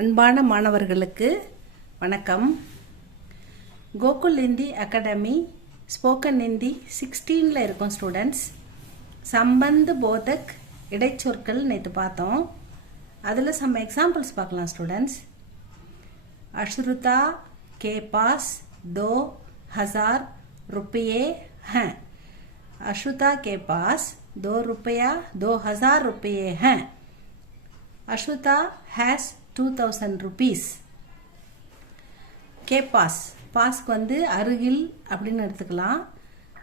அன்பான மாணவர்களுக்கு வணக்கம். கோகுல் ஹிந்தி அகாடமி ஸ்போக்கன் ஹிந்தி 16ல் இருக்கும் ஸ்டூடெண்ட்ஸ். சம்பந்த் போதக் இடைச்சொற்கள் நேற்று பார்த்தோம். அதில் சம் எக்ஸாம்பிள்ஸ் பார்க்கலாம் ஸ்டூடெண்ட்ஸ். அஷ்ருதா கே பாஸ் 2000 रुपये हैं. अश्रुता के पास 2000 रुपये हैं. अश्रुता has 2000 rupees. के पास பாஸ்க்கு வந்து அருகில் அப்படின்னு எடுத்துக்கலாம்.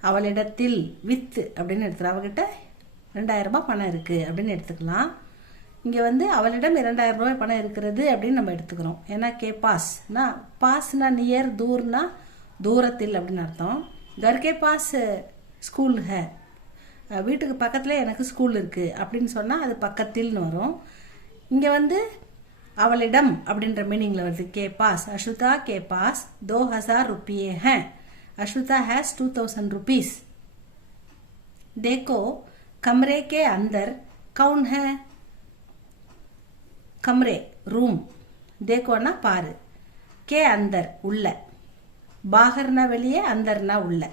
அவளிடத்தில் வித் அப்படின்னு எடுத்துக்கலாம். அவகிட்ட 2000 ரூபாய் பணம் இருக்குது அப்படின்னு எடுத்துக்கலாம். இங்கே வந்து அவளிடம் 2000 ரூபாய் பணம் இருக்கிறது அப்படின்னு நம்ம எடுத்துக்கிறோம். ஏன்னா கே பாஸ்னா பாஸ்னா நியர், தூர்னா தூரத்தில் அப்படின்னு அர்த்தம். கர்கே பாஸ் ஸ்கூல் ஹே, வீட்டுக்கு பக்கத்தில் எனக்கு ஸ்கூல் இருக்குது அப்படின்னு சொன்னால் அது பக்கத்தில்னு வரும். இங்கே வந்து அவளிடம் அப்படின்ற மீனிங்கில் வருது. கே பாஸ் அஷ்ருதா கே பாஸ் 2000 रुपये हैं. अश्रुता हैज 2000 रुपीस. देखो कमरे के अंदर कौन है. कमरे रूम, देखोना பாரு, கே அந்தர் உள்ள, பாகர்னா வெளியே, அந்தர்னா உள்ள.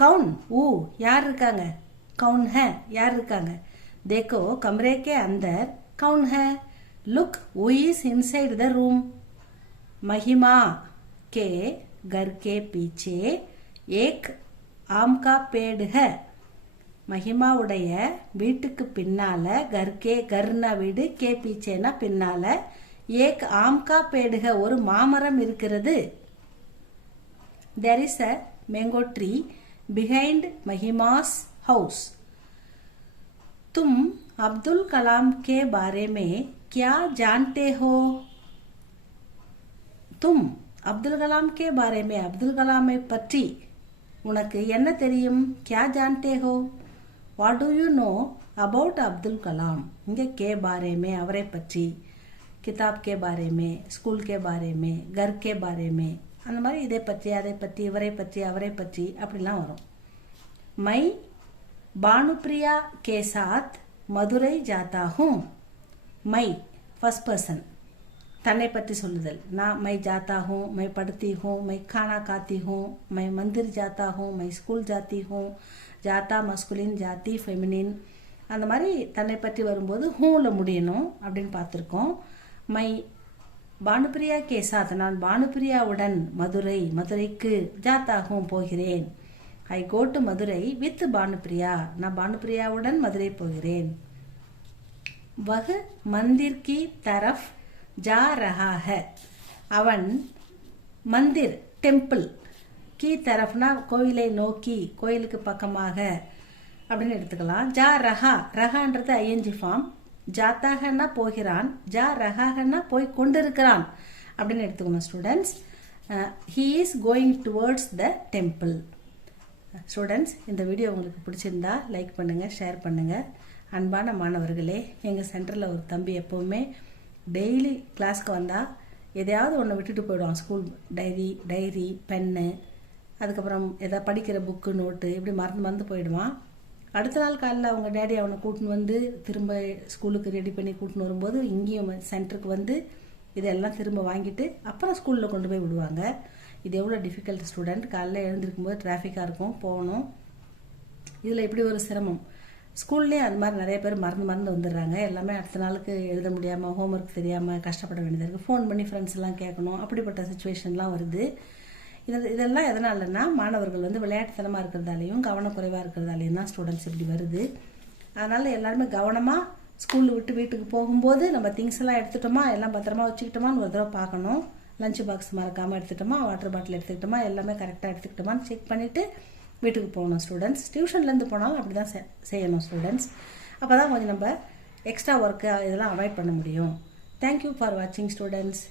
கவுன் ஊ யார் இருக்காங்க, கவுன் ஹே யார் இருக்காங்க. देखो कमरे के अंदर कौन है. Look who is inside the room. महिमा के घर के पीछे एक आम का पेड़ है. மஹிமா உடைய வீட்டுக்கு பின்னால கர்கே, கர்னா வீடு, கே பீச்சேனா பின்னால, ஏக் ஆம் கா பேடு ஹை ஒரு மாமரம் இருக்கிறது. there is a mango tree behind महिमा's house. तुम अब्दुल कलाम के बारे में क्या जानते हो. तुम अब्दुल कलाम के बारे में अब्दुल कलाமை பற்றி உனக்கு என்ன தெரியும். क्या जानते हो. what do you know about Abdul Kalam. இங்கே के बारे में அவரை பற்றி, கிதாப் के बारे में, ஸ்கூல் के बारे में, घर के बारे में, அந்த மாதிரி இதை பற்றி அதை பற்றி இவரை பற்றி அவரை பற்றி அப்படிலாம் வரும். மை பானுப்ரியா கே சாத் மதுரை ஜாத்தா ஹூம். மை ஃபர்ஸ்ட் பர்சன், தன்னை பற்றி சொல்லுதல். நான் மை ஜாத்தா ஹூँ, மை पढ़ती हूँ, மை खाना खाती हूँ, மை मंदिर जाता हूँ, மை ஸ்கூல் जाती हूँ. ஜாத்தா மஸ்குலின், ஜாத்தி ஃபெமினின். அந்த மாதிரி தன்னை பற்றி வரும்போது ஹூவில் முடியணும் அப்படின்னு பார்த்துருக்கோம். மை பானுப்ரியா கே சாத் நான் பானுப்ரியாவுடன் மதுரை, மதுரைக்கு ஜாத்தாகும் போகிறேன். I go to Madurai with Bhanupriya நான் பானுப்ரியாவுடன் மதுரை போகிறேன். வஹ் மந்திர் கி தரஃப் ஜா ரஹா ஹை. அவன் மந்திர் டெம்பிள், கி தரஃப்னா கோயிலை நோக்கி, கோயிலுக்கு பக்கமாக அப்படின்னு எடுத்துக்கலாம். ஜா ரஹா, ரஹான்றது ஐஎன்ஜி ஃபார்ம். ஜாத்தாகனா போகிறான், ஜா ரஹாகனா போய் கொண்டிருக்கிறான் அப்படின்னு எடுத்துக்கணும் students. He is going towards the temple. Students, இந்த வீடியோ உங்களுக்கு பிடிச்சிருந்தா லைக் பண்ணுங்கள், ஷேர் பண்ணுங்கள். அன்பான மாணவர்களே, எங்கள் சென்டரில் ஒரு தம்பி எப்போவுமே டெய்லி கிளாஸ்க்கு வந்தால் எதையாவது ஒன்று விட்டுட்டு போயிடுவான். ஸ்கூல் டைரி பென்னு, அதுக்கப்புறம் எதாவது படிக்கிற புக்கு, நோட்டு, இப்படி மறந்து போயிடுவான். அடுத்த நாள் காலையில் அவங்க டேடி அவனை கூட்டின்னு வந்து திரும்ப ஸ்கூலுக்கு ரெடி பண்ணி கூட்டின்னு வரும்போது இங்கேயும் சென்டருக்கு வந்து இதெல்லாம் திரும்ப வாங்கிட்டு அப்புறம் ஸ்கூலில் கொண்டு போய் விடுவாங்க. இது எவ்வளோ டிஃபிகல்ட் ஸ்டூடெண்ட். காலையில் எழுந்திருக்கும் போது டிராஃபிக்காக இருக்கும், போகணும். இதில் இப்படி ஒரு சிரமம். ஸ்கூல்லேயே அது மாதிரி நிறைய பேர் மறந்து வந்துடுறாங்க. எல்லாமே அடுத்த நாளுக்கு எழுத முடியாமல், ஹோம்ஒர்க் தெரியாமல் கஷ்டப்பட வேண்டியதாக இருக்குது. ஃபோன் பண்ணி ஃப்ரெண்ட்ஸ் எல்லாம் கேட்கணும். அப்படிப்பட்ட சுச்சுவேஷன்லாம் வருது. இதெல்லாம் எதனாலன்னா மாணவர்கள் வந்து விளையாட்டுத்தனமாக இருக்கிறதாலையும் கவனக்குறைவாக இருக்கிறதாலையும் தான் ஸ்டூடெண்ட்ஸ் இப்படி வருது. அதனால் எல்லாருமே கவனமாக ஸ்கூலில் விட்டு வீட்டுக்கு போகும்போது நம்ம திங்ஸ் எல்லாம் எடுத்துட்டோமா, எல்லாம் பத்திரமா வச்சுக்கிட்டோமான்னு ஒரு தடவை பார்க்கணும். லஞ்ச் பாக்ஸ் மறக்காமல் எடுத்துக்கிட்டோமா, வாட்டர் பாட்டில் எடுத்துக்கிட்டோமா, எல்லாமே கரெக்டாக எடுத்துக்கிட்டோமான்னு செக் பண்ணிவிட்டு வீட்டுக்கு போகணும் ஸ்டூடெண்ட்ஸ். டியூஷன்லேருந்து போனாலும் அப்படி தான் செய்யணும் ஸ்டூடெண்ட்ஸ். அப்போ தான் கொஞ்சம் நம்ம எக்ஸ்ட்ரா ஒர்க்கு இதெல்லாம் அவாய்ட் பண்ண முடியும். தேங்க்யூ ஃபார் வாட்சிங் ஸ்டூடெண்ட்ஸ்.